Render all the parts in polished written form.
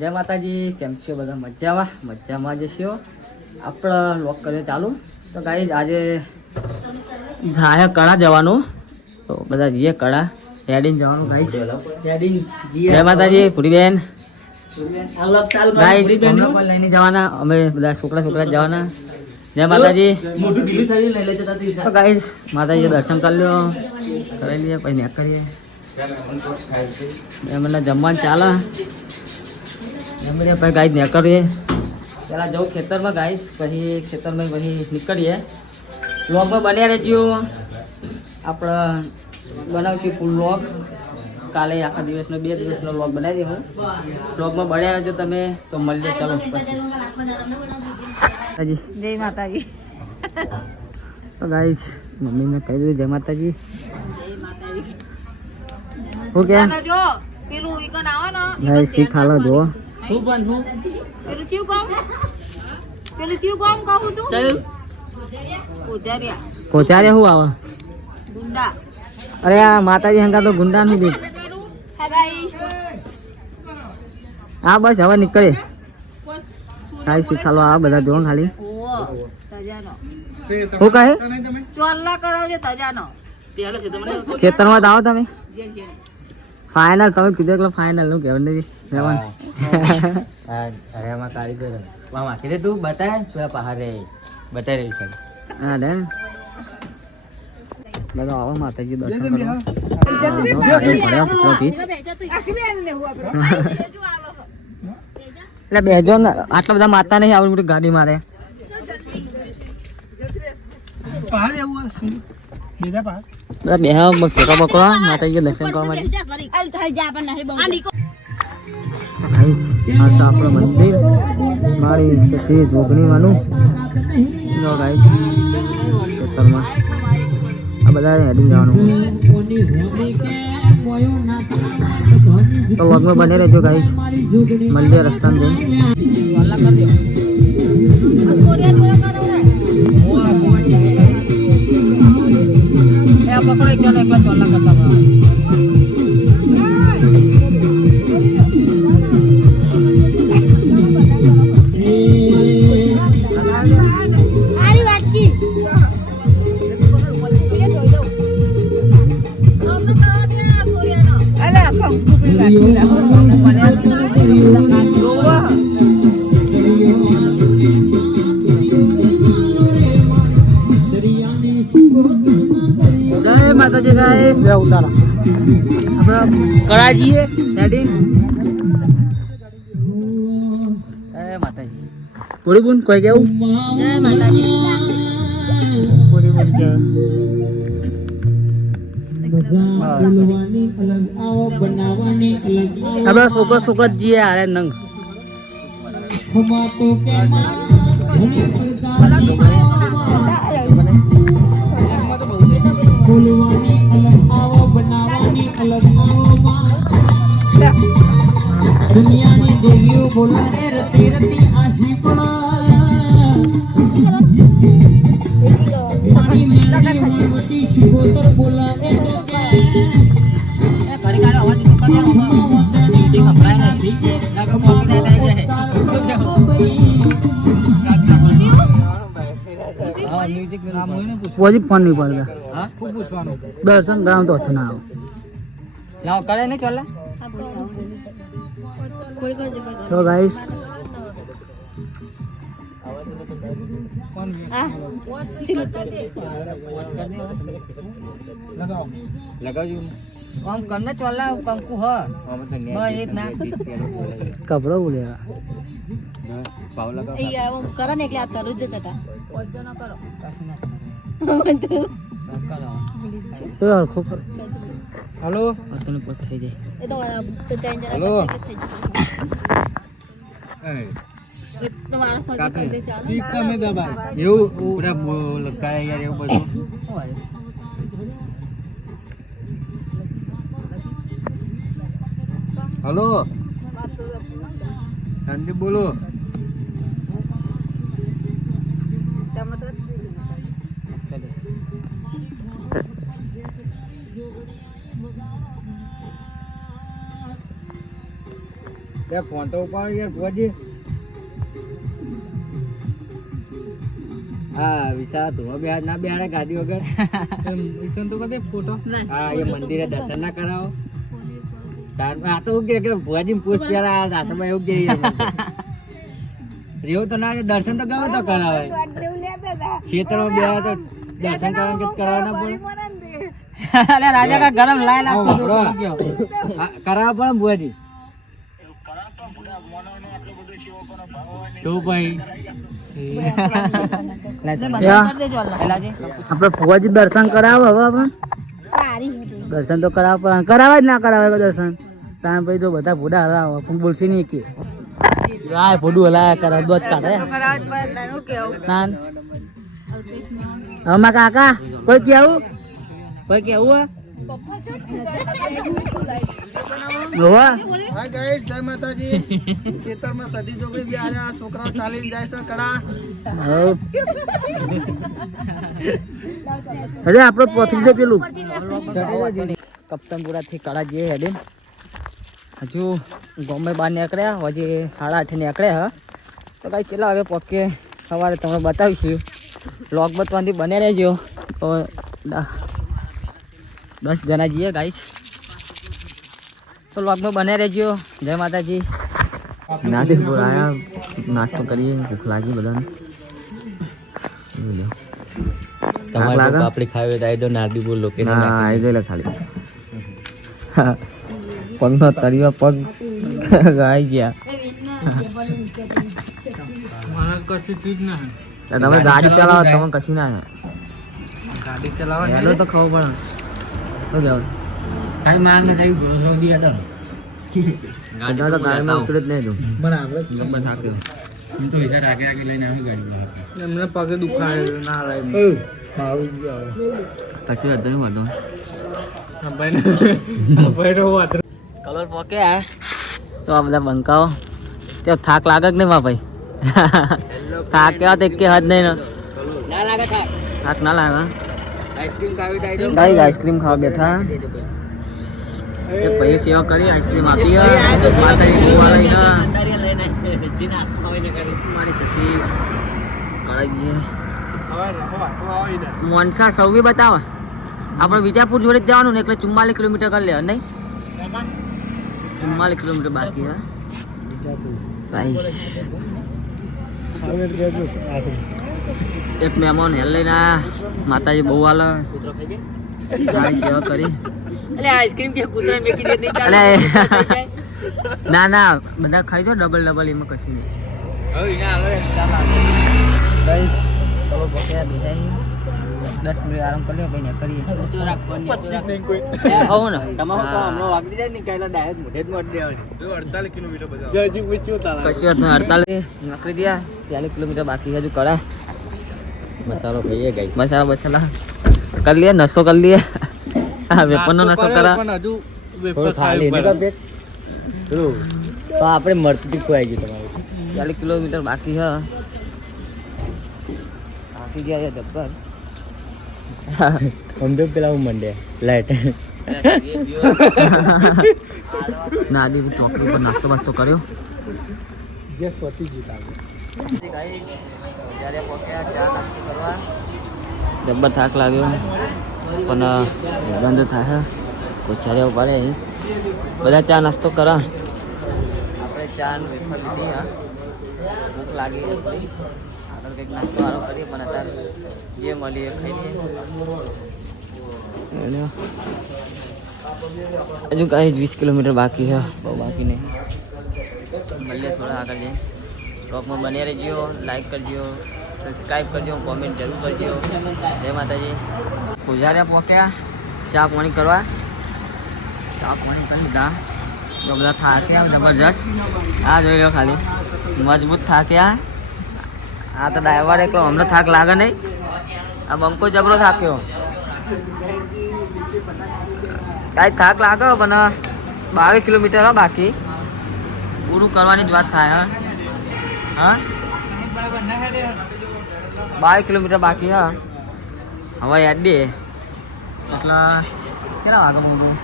જય માતાજી. કેમ છો બધા? મજામાં જશો. આપણે લોક કરીએ ચાલુ. તો ગાઈઝ આજે થાય કળા જવાનું, તો બધા જઈએ કળા હેડીને જવાનું ગાઈઝ. જય માતાજી. પૂરીબેન ગાઈઝ અમને પણ લઈને જવાના, અમે બધા છોકરા જવાના. જય માતાજી. તો ગાઈઝ માતાજી દર્શન કરી લો, કરી લઈએ પછી નેક કરીએ. એમને જમવાનું ચાલે એમ પછી ગાઈઝ નેક કરીએ. પહેલાં જવું ખેતરમાં ગાઈઝ, પછી ખેતરમાં પછી નીકળીએ. વ્લોગમાં બન્યા રહેજો. આપણે બનાવશું ફૂલ વ્લોગ. કાલે આખા દિવસનો 2 દિવસનો વ્લોગ બનાવી દઉં. વ્લોગમાં બન્યા રહેજો તમે, તો મળીએ. ચાલો પછી જય માતાજી. તો ગાઈઝ મમ્મીને કહી દીધું જય માતાજી. હું કે ગાઈઝ શીખ હાલો જુઓ. કોચારે શું આવે? અરે આ માતાજી હંગા તો ગુંડા નહીં દીધ. હા બસ હવે નીકળે. ખાલી શીખાલો આ બધા જો ખાલી શું કહે ખેતરમાં આવો તમે. ફાઇનલ તમે કીધું એટલે ફાઇનલ નું કહેવાનું નથી. અરે આમાં કારીગર માખી તું બતાય તું પહાડે બતાવી રહી છે. હા ડે બધા આવો માતાજી દર્શન કરો. એટલે બેજો ને આટલા બધા માતા નહીં આવડી મોટી ગાડી મારે. બે છોકરા બકરા માતાજી દર્શન કરવા માટે. આપણું મંદિર મારી સતી જોગણી વાનું ખેતરમાં આ બધા હેડીને જવાનું. તો વગમાં બને રહેજો ગાઈસ. મંદિર રસ્તામાં જઈને પકડો એકલા ચોલ્લા કરતા. જય માતાજી ગાઈસ. ઉતારા આપણે કરાજીએ હેડીન. જય માતાજી. પૂરી બુન કોઈ કેવું? જય માતાજી. પૂરી બુન કે આપણે છોકર જીએ આરે નંગ દુનિયાની દેવીઓ બોલાને રતી રતી આશી ફોન નહીં પડતા. દર્શન કરાવ તો ના આવો. લાવ કરે નહીં ચાલે. તો ગાઈસ લગાવજો આમ કમને ચોલા કંકુ હ એક ના કબરો બોલેવા પાવ લગાવ એ આવો કરો ને એટલે આ તરત જ ચટા ઓજો ન કરો તો હરખો કર. હાલો અતને પોત થઈ જાય એ તો ચાઈ જરા કે થઈ જાય. એ તમારા ફોટો કરી ચાલો ઠીક તમે દબાય એવું પૂરા લગાય યાર એવું બધું. हेलो शांति बोलो. ફોન તો ઉપાડો યાર ભુવાજી. હા વિચાર તું હવે ના બેહાડે ગાડી વગર. તો કદે ફોટો હા એ મંદિરે દર્શન ના કરાવો. આ તો કે ભુવાજી પૂછ પેલા રાસમાં એવું કે એવું તો ના દર્શન તો ગમે તો કરાવે. ખેતરમાં બેહા તો દર્શન કરવાનું કે કરાવવા પડે. અરે રાજા કા ગરમ લાય કરાવવા પડે ભુવાજી. તો ભાઈ આપડે ફુવાજી દર્શન કરાવો. હવે આપણે દર્શન તો કરાવવા કરાવે જ ના કરાવે દર્શન. ત્યાં પછી જો બધા ભૂડા હલાવો પણ બોલશે નહીં કે ભૂડું હલાયા કરાવ દોધ કાઢે. કાકા કોઈ કેવું કોઈ કેવું જય માતાજી. ખેતરમાં સદી ચોકડી બે આયા છોકરાઓ ચાલીને જાય છે કડા. અરે આપડે પથરી દે પેલું કપ્તનપુરા થી કડા જઈએ હેડે. હજુ ગમે બહાર નીકળ્યા હજી 8:30 નીકળ્યા. હા તો કઈ કેટલા વાગે પહોંચે સવારે તમને બતાવીશું. લોક બતવાથી બને રહેજો. તો 10 જણા જઈએ ગાઈસ. તો લોગમાં બને રહેજો. જય માતાજી. નાસિકપુર આયા નાસ્તો કરીએ. ભૂખ લાગી બધાને. તમારે પાપડી ખાવી તો આવી દો. નારદીપુર લોકેશન આવી ગયેલા ખાલી પગનો તળિયો પગ આવી ગયા. તમે ગાડી ચલાવો તમે કશું ના ગાડી ચલાવો તો ખબર પડે. કઈ માંગ નથી ભરોસો દિયા તો ગાડી તો ગાડીમાં ઉતરે જ નહીં. તું બરાબર નંબર થાક્યો. હું તો વિચાર આગે આગે લઈને આવી ગાડી. એમને પગે દુખાય ના લાય કશું હતું નહીં બધું. કલર પોકે તો આ બધા બંકાઓ તે થાક લાગે કે નહીં મા ભાઈ? થાક કેવા તો કે હદ નહીં ના લાગે. થાક ના લાગે. આઈસ્ક્રીમ ખાવા બેઠા. એ ભાઈ સેવા કરી આઈસ્ક્રીમ આપી. મોનસા સૌવી બતાવો. આપણે વિજાપુર જોડે જ જવાનું ને એટલે 44 કિલોમીટર કરી લેવા નહીં. 44 કિલોમીટર બાકી હા ભાઈ. એક મહેમાન હેલ લઈને આયા. માતાજી બહુ હાલ સેવા કરી. આઈસ્ક્રીમ કે કૂતરા મેકી દે ના ના બધા ખાઈ જો ડબલ એમાં કશું નહીં. ચલો પકડ્યા બેસાઈ 10 મિનિટ આરામ કરી લે ભાઈ ને કરીએ. નકરી દયા 40 કિલોમીટર બાકી હજુ કરા. મસાલો ખાઈએ ગઈ. મસાલા કરી લઈએ. નસો કરી લઈએ. વેપરનો નસો કરા. તો આપણે મળતી ખોવાઈ ગયું. તમારે 40 કિલોમીટર બાકી છે. બાકી ગયા જબ્બર. સમજો પેલા હું મંડે લાઈટ નાદી ચોકડી પર નાસ્તો બાસ્તો કર્યો. જબ્બર થાક લાગ્યો પણ બંધ થાય. કોઈ ચડ્યા પડે બધા ચા નાસ્તો કરા. આપણે ચા વેફર લીધી. હા ભૂખ લાગી આગળ કંઈક નાસ્તો સારો કરીએ પણ અત્યારે જે મળીએ ખાઈ લઈએ. હજુ કાંઈ 20 કિલોમીટર બાકી છે. બહુ બાકી નહીં. મળીએ થોડા આગળ જઈએ. બ્લોગમાં બને રહેજો. લાઈક કરજો, સબસ્ક્રાઈબ કરજો, કોમેન્ટ જરૂર કરજો. જય માતાજી. પૂજાર્યા પહોંચ્યા ચા પાણી કરવા. ચા પાણી કરી લીધા. તો બધા થાક્યા જબરજસ્ત. આ જોઈ લો ખાલી મજબૂત થાક્યા. આ તો ડ્રાઈવર એકલો હમણાં થાક લાગે નહીં. આ બંકો જબરો થાક્યો. કાંઈ થાક લાગે પણ 22 કિલોમીટર હા બાકી. પૂરું કરવાની જ વાત થાય. હા 22 કિલોમીટર બાકી હા. હવે યાદ દે એટલે કેટલા વાગે પહોંચું?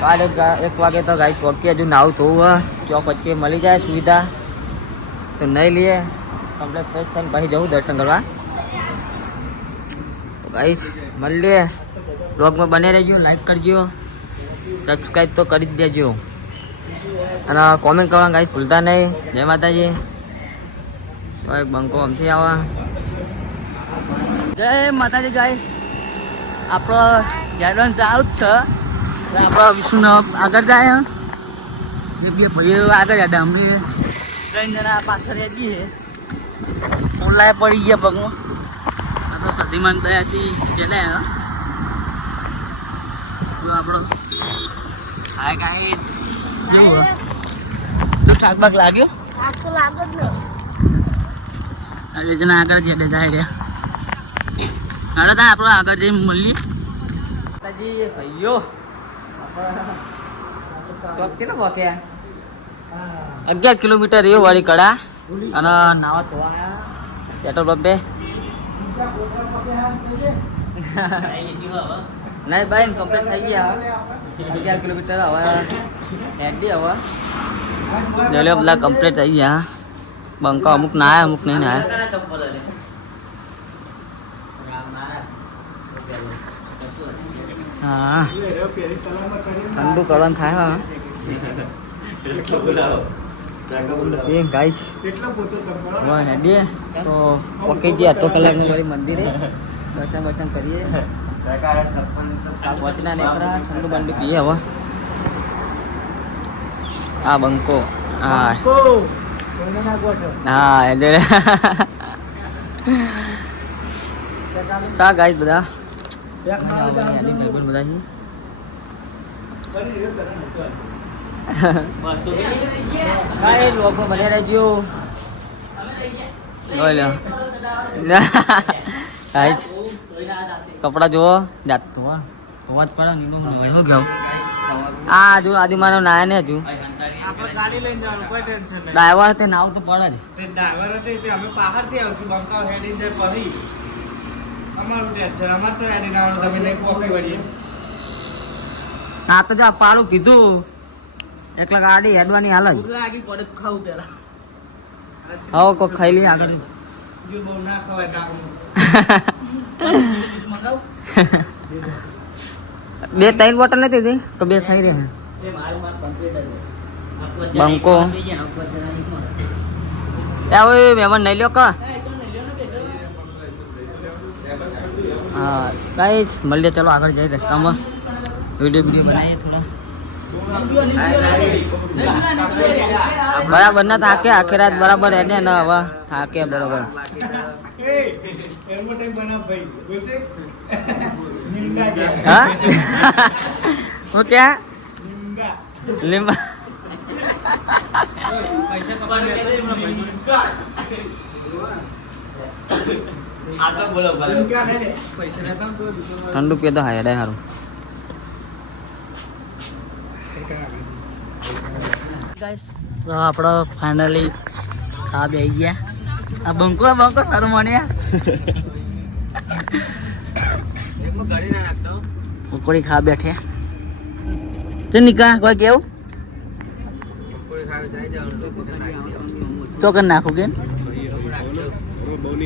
કાલે 1 વાગે તો ગાઈસ પહોંચીએ. હજુ નાવું ધોવું ચોક વચ્ચે મળી જાય સુવિધા તો નહીં લઈએ. કમ્પ્લીટ ફ્રેશ થઈને પછી જવું દર્શન કરવા. તો ગાઈસ મળીએ. બ્લોગમાં બને રહેજો, લાઈક કરજો, સબસ્ક્રાઈબ તો કરી જ દેજો અને કોમેન્ટ કરવા ગાઈસ ભૂલતા નહીં. જય માતાજી. બંકો આમથી આવા. જય માતાજી ગાઈસ. આપણો ગાર્ડન ચાલુ જ છે. આપણો વિષ્ણુ આગળ જાય એ બે ભાઈઓ આગળ હતા. અમે 3 જણા પાછળ જઈએ. ઓલાય પડી ગયા પગમાં. આ તો સતીમાન દયાથી પહેલા આપણો હાય કાંઈ જેવું તો ઠાકબાક લાગ્યો. આગળ જણા આગળ જડે જાય રહ્યા. હાડો તા આપણો આગળ જઈને મળીએ. માતાજી ભાઈઓ ચોક કેટલો વાગ્યા? 11 કિલોમીટર રહ્યો વાળી કડા અને નાવા ધોવા પેટ્રોલ પંપે. નહીં ભાઈ કમ્પ્લીટ થઈ ગયા. 11 કિલોમીટર હવે હેડી હવે જોઈ બધા કમ્પ્લીટ થઈ ગયા. બંકા અમુક ના આવ્યા, અમુક નહીં ના આવ્યા. હા ઠંડુ કરવાનું થાય. હા ગાઈસ હેડીએ તો પકી ગયા. 8 કલાકનું મારી મંદિરે દર્શન બર્શન કરીએ. વચના નેકરા ઠંડુ બંડી પીએ. હવે આ બંકો હા હા કા ગાઈસ બધા બન્યા રહેજો. કપડા જુઓ જાત ધોવા જ પડે. આ હજુ આદિમાનવ નાયા ને હજુ ડ્રાઈવર તે નાવ તો પડે જ. ના તો જા પારું કીધું એટલે ગાડી હેડવાની હાલ જ પડે. ખાવું પેલા હવે કોઈ ખાઈ લઈએ આગળ. 2-3 બોટલ નથી હતી તો 2 થઈ રહ્યા. બંકો હવે મહેમાન નહીં લ્યો કા. હા ગાઈસ મળીએ. ચલો આગળ જઈએ. રસ્તામાં વિડીયો બનાવીએ થોડા. બરાબર ના થાકે આખી રાત બરાબર એને ને હવે થાકે બરાબર. હા હું ક્યાં લીંબા ઠંડુ પીએ તો હાય ડાય સારું. આપડે ફાઇનલી ખા બે ગયા. આ બંકો શરમણ્યા પકોડી ખા બેઠે. તો નિકા કોઈ કેવું ચોકન નાખું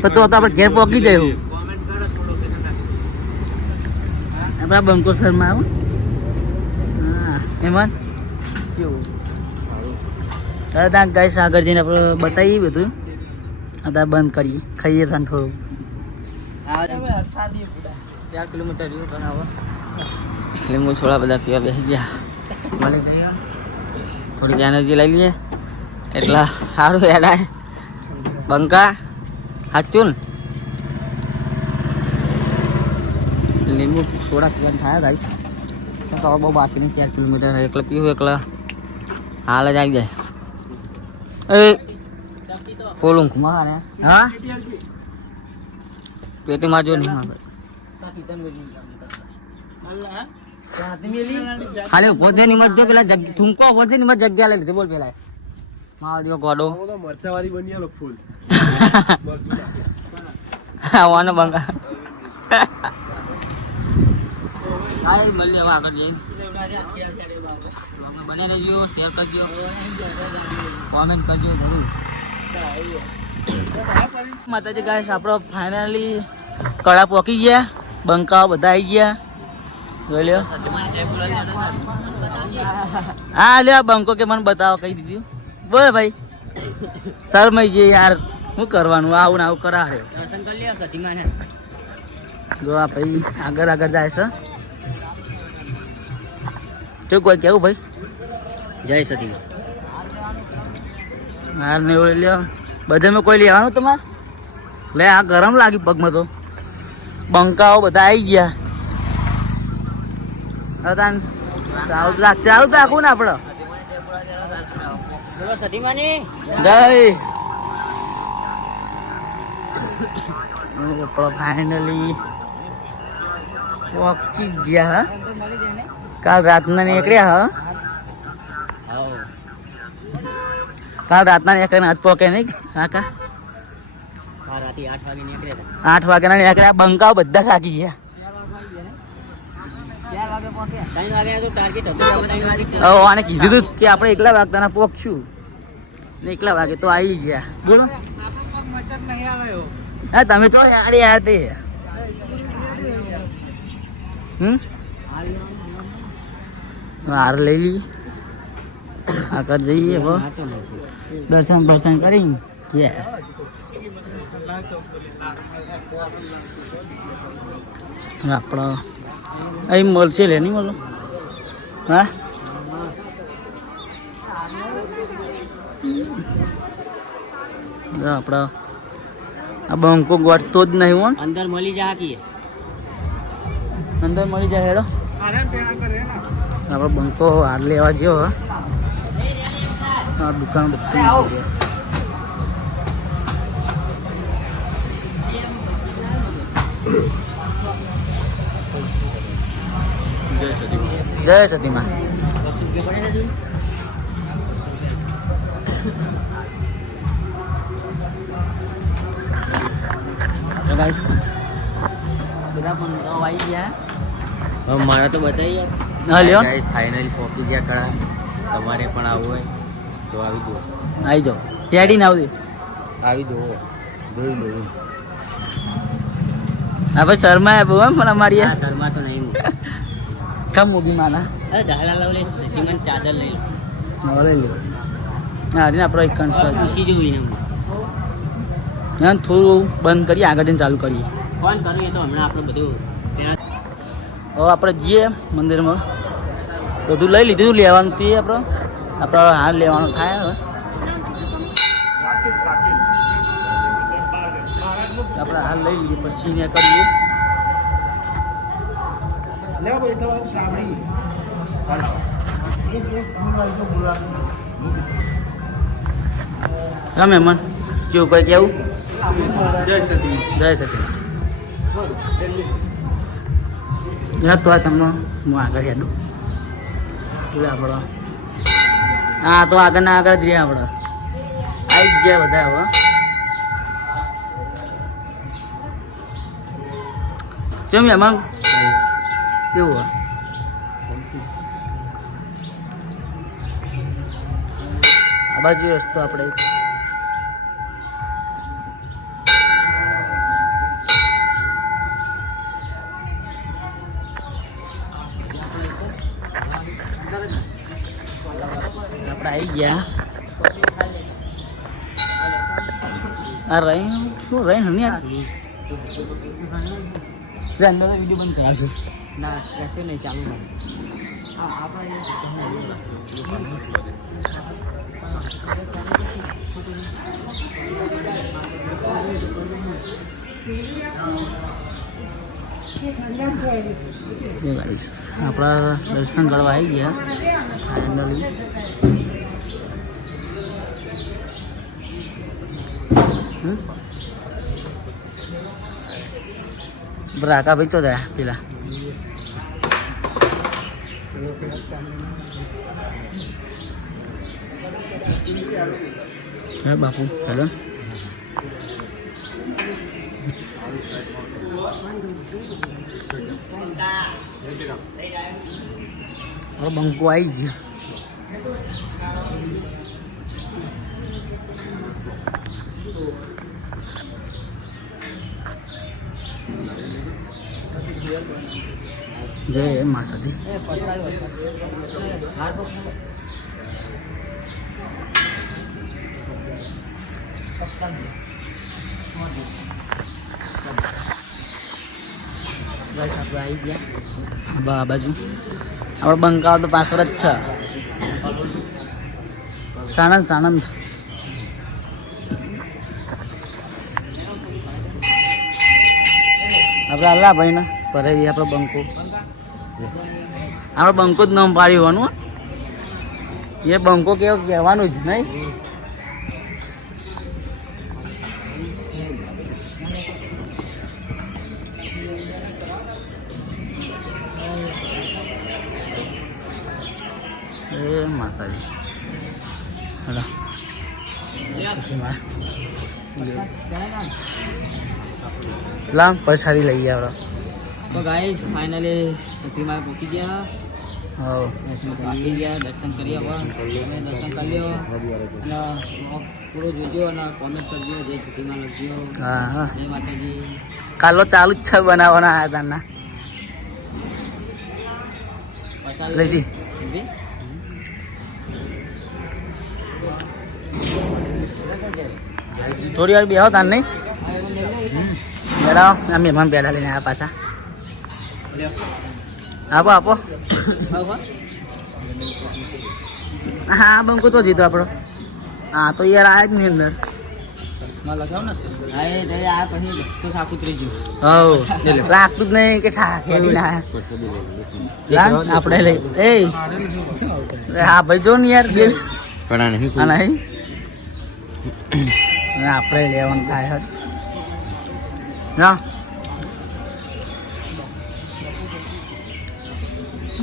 કે તો આપણે ઘેર પહોંચી જાય. આપણા બંકો શર્મા આવું હા એમાં કેવું ત્યાં ગાઈસ આગળ જઈને આપણે બતાવીએ બધું. અત્યારે બંધ કરીએ ખાઈએ રાન થોડું. 4 કિલોમીટર રહ્યું પણ હવે લીંબુ છોડા બધા પીવા બેસી ગયા. મળી ગયા થોડીક એનર્જી લઈ લઈએ એટલા સારું યાદાય. બંકા સાચું ને લીંબુ સોડા પીવાનું થાય ગાઈસ. તો બહુ બાકી નહીં. 4 કિલોમીટર એકલા પીવું એકલા હાલ જ આવી જાય. એ ફૂલ ઊંઘમાં ને હા પેટીમાં જો નહીં ખાલી પોતે ની મત જો પેલા થૂંકો પોતે ની મત જગ્યા લઈ લીધી. બોલ પેલા મારો જો ગોડો મરચાવાળી બની આલો ફૂલ આવવાનો બંગા. હા મળી હવે આગળ જઈએ. બને રહેજો, શેર કરજો, કોમેન્ટ કરજો જરૂર. માતાજી ગાઈસ આપણો ફાઇનલી કળા પોકી ગયા, બંકાઓ બધા આવી ગયા. જોઈ લ્યો. હા લ્યો બંકો કે મને બતાવો કહી દીધું. બોલ ભાઈ શરમાઈ જઈએ યાર, શું કરવાનું, આવું ને આવું કરાવ્યો. દર્શન કરી લ્યો સતીમાને. જો આ ભાઈ આગળ આગળ જાય છે. જો કોઈ કેવું ભાઈ જય સતી હાર ને એવું લ્યો. બધે મેં કોઈ લેવાનું તમારે લે. આ ગરમ લાગી પગમાં તો. બંકાઓ બધા આવી ગયા. હવે તાન ચાલુ રાખું ને આપડે. સતીમાની જય. ફાઇનલી પહોંચી ગયા. હા કાલ રાતના નીકળ્યા. હા કાલ રાતના નીકળ્યા આજ પોકે નહીં કાકા. 8 વાગ્યાના નીકળ્યા. બંકાઓ બધા થાકી ગયા. આને કીધું હતું કે આપણે 1 વાગતાના પહોંચશું ને 1 વાગે તો આવી ગયા. બોલો હા તમે તો યાર યાર તે હાર લઈ લઈએ. આગળ જઈએ દર્શન બર્શન કરી આપડે અહીં મળશે લે નહીં મળો. હા આપડા આ બંકો ગોઠતો જ નહીં. હો અંદર મળી જાય, અંદર મળી જાય. હેડો આપણે બંકો હાર લેવા જેવો. હા દુકાન બધી જય સતીમાં. બધા પણ આવી ગયા. મારા તો બતાવી ફાઇનલી પહોંચી ગયા કળા. તમારે પણ આવવું હોય તો આવી જાઓ. આવી જાઓ ટેડીને આવી જાઓ. જોઈ લો. હા ભાઈ શર્મા બહુ પણ અમારી શર્મા તો નહીં. કમ મૂકી માના ચાદર લઈ લો. હા આપણો એક થોડું બંધ કરીએ, આગળ ચાલુ કરીએ. ફોન કરીએ તો હમણાં આપણે બધું. હવે આપણે જઈએ મંદિરમાં. બધું લઈ લીધું લેવાનું તે આપણે હાર લેવાનું થાય. હવે આપણે હાલ લઈ લઈએ પછી ને કરીએ. ગમે મન કેવું કોઈ કેવું. જય સતી. જય સતી. તો આ તમને હું આગળ હેડું. આપણો હા તો આગળ ના આગળ જ રહ્યા. આપણે આવી જ જાય બધા. હવે કેમ એમાં કેવું આ બાજુ રસ્તો આપણે આવી ગયા. આ રહી શું રહી ને અંદર તો વિડીયો બંધ કરાવજો. ના કશે નહીં ચાલુ. આપણા દર્શન કરવા આવી ગયા ફાઇનલી. બરાકા ભાઈ તો થયા પેલા બાપુ હેલો બંકો આવી ગયો. જય માતાજી. બસ આપણે આવી ગયા આ બાજુ. આપણે બંકાવ તો પાછળ જ છે. સાણંદ સાણંદ. આપણે અલ્લા ભાઈ ને ભરાઈ આપણે બંકો. આપણે બંકો જ નામ પાડી હોવાનું. એ બંકો કેવો કહેવાનું જ નહીં. એ માતાજી હેલો લામ પછાડી લઈ ગયા તો ગાઈસ ફાઇનલી પ્રતિમા પહોંચી ગયા. આવી ગયા, દર્શન કરી આવ્યા. દર્શન કરી લ્યો અને પૂરો જોજો અને કોમેન્ટ કરજો. જય પ્રતિમા લખજો. હા જય માતાજી. કાલો ચાલુ જ છે બનાવવાના આ તારના લઈ થોડી વાર બેહો તાર નહીં બેડા આ મહેમાન બેડા લઈને આવ્યા પાછા. આપો આપો. હા બંકો તો જીતો આપણો. હા તો યાર આ જ ની અંદર લગાવ ને આ પછી તો થાકું ઉતરી ગયું. હવ લાગતું જ નહીં કે ખેલી ના આપણે લઈ એ હા ભાઈ જો ને યાર બે નહીં આપણે લેવાનું થાય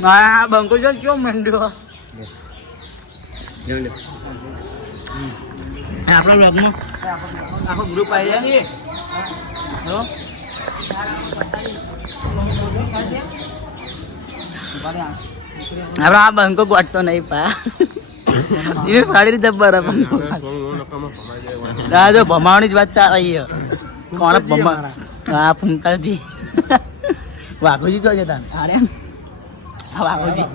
હા બંકો જો કેવો મંડ્યો આપણો બ્લોગમાં આખો ગ્રુપ આવી જાય. આપણે આ બંકો ગોઠતો નહીં પા એને સારી રીતે બરાબર જો ભમાવાની જ વાત ચાલે. કોણ ભમા? હા ફૂંકાજી વાઘોજી તો જતા હા વાઘોજી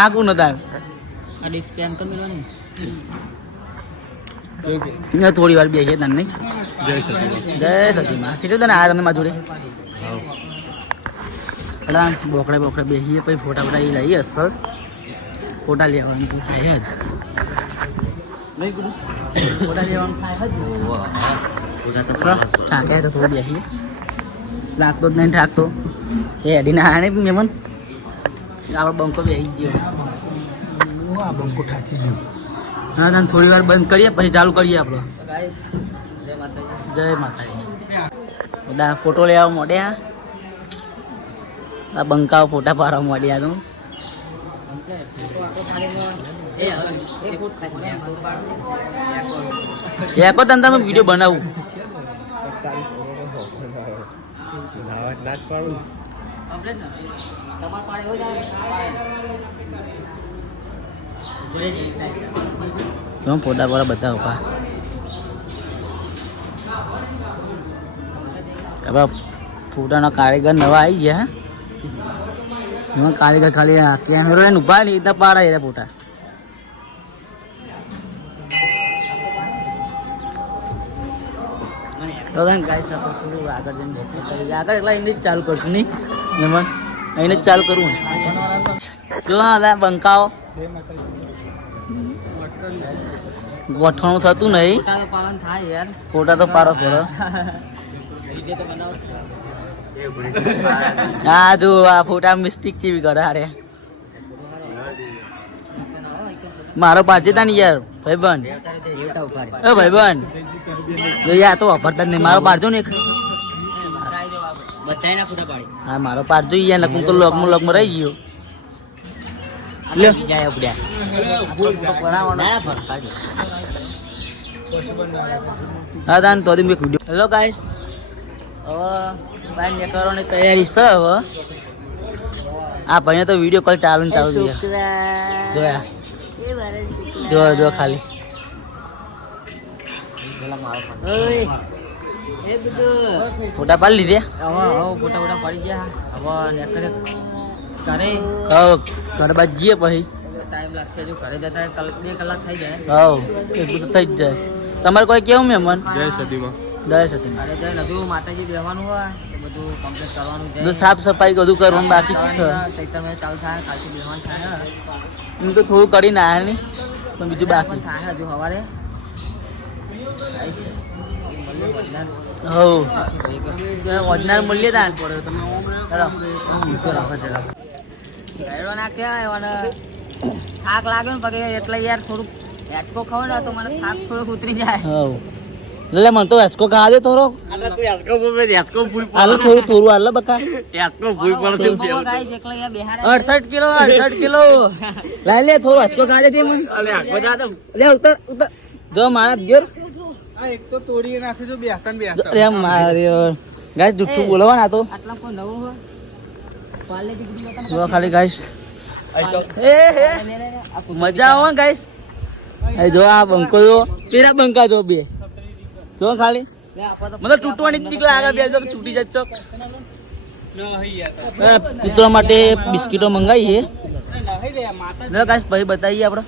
આ કોણ હતા? થોડી વાર બેસીએ તને નહીં. જય સચીમાં ઠીક તને આ તમે મારા જોડે બોકડે બોકડે બેસીએ પછી ફોટા ફોટા એ લઈએ. અસર ફોટા લેવાનું થાય જ ફોટા લેવાનું થાય જ. તો થોડું બેસીએ. લાગતો જ નહીં ઠાકતો એ હેડીને આ નહીં મેમન આપણો બંકો બેસી ગયો. આ બંકો ઠાકી ગયો. હા તને થોડી વાર બંધ કરીએ પછી ચાલુ કરીએ આપણો. જય માતાજી. બધા ફોટો લેવા મોડ્યા. આ બંકાઓ ફોટા પાડવા મોડ્યા તું. એકો તને તમે વિડીયો બનાવું ફોટા પાડવા બધા ઉભા. ફોટાનો કારીગર નવા આવી ગયા. એમાં કારીગર ખાલી કેમેરો લઈને ઉભા ને એટલા પાડા એ ફોટા. ગાઈસ આપણે થોડું આગળ જઈને આગળ એકલા એને જ ચાલુ કરશું નહીં એમાં એને જ ચાલુ કરવું. જો હવે બંકાઓ ગોઠવણું થતું નહીં. ફોટા તો પાડો પડો. હા જો આ ફોટા મિસ્ટેક જેવી કરે હારે. મારો પાડજે તા ને યાર ભાઈબંધ. એ ભાઈબંધ યાર તો વાપરતા જ નહીં. મારો પાડજો ને. હા મારો પાડજો યાર નકું તો લોકમાં રહી ગયો. હા તાન તો મેં વિડીયો. હેલો ગાઈસ, હવે બહાર નીકળવાની તૈયારી છે. હવે આ ભાઈને તો વિડીયો કોલ ચાલુ ને ચાલુ છે. જોયા જો ખાલી ફોટા પાડી લીધે. હવે ફોટા ફોટા પડી ગયા. હવે નીકળે ઘરે. ઘર બાદ જઈએ પછી ટાઈમ લાગશે. જો ઘરે જતા 2 કલાક થઈ જાય. એટલું તો થઈ જ જાય. તમારે કોઈ કેવું મહેમાન? જય સતીમાં. જય સતી. ઘરે જઈને બધું માતાજી બેહવાનું હોય એ બધું કમ્પ્લીટ કરવાનું છે. બધું સાફ સફાઈ બધું કરવાનું બાકી જ છે. ચૈતર ચાલુ થાય. કાલથી બેહવાનું થાય. એમ તો થોડું કરીને આવ્યા નહીં, પણ બીજું બાકી. થાય હજુ સવારે. ઓજનાર મૂલ્ય દાન થાક લાગે ને પગે એટલે યાર થોડુંક હેચકો ખાવ ને તો મને થાક થોડુંક ઉતરી જાય. એટલે મને તો હેચકો ખા દે થોડો. હાલો થોડું થોડું હાલ બકા. 68 કિલો 68 કિલો લાઈ લે. થોડું હેચકો ખા દે મને. લે ઉતર ઉતર. જો મારા ગયો એક તો તોડી નાખ્યું. જો બેસતા ને બેસતા અરે માર્યો ગાઈસ. જુઠ્ઠું બોલવાના તો આટલા કોઈ નવું હોય ક્વોલિટી બધી બતાવો. જો ખાલી ગાઈસ મજા આવે ગાઈસ. જો આ બંકો જો પેલા બંકા જો બે જો ખાલી મતલબ તૂટવાની જ દીક લાગે. બે જો તૂટી જાય ચોક. મિત્રો માટે બિસ્કીટો મંગાવીએ. ગાઈસ પછી બતાવીએ આપણે.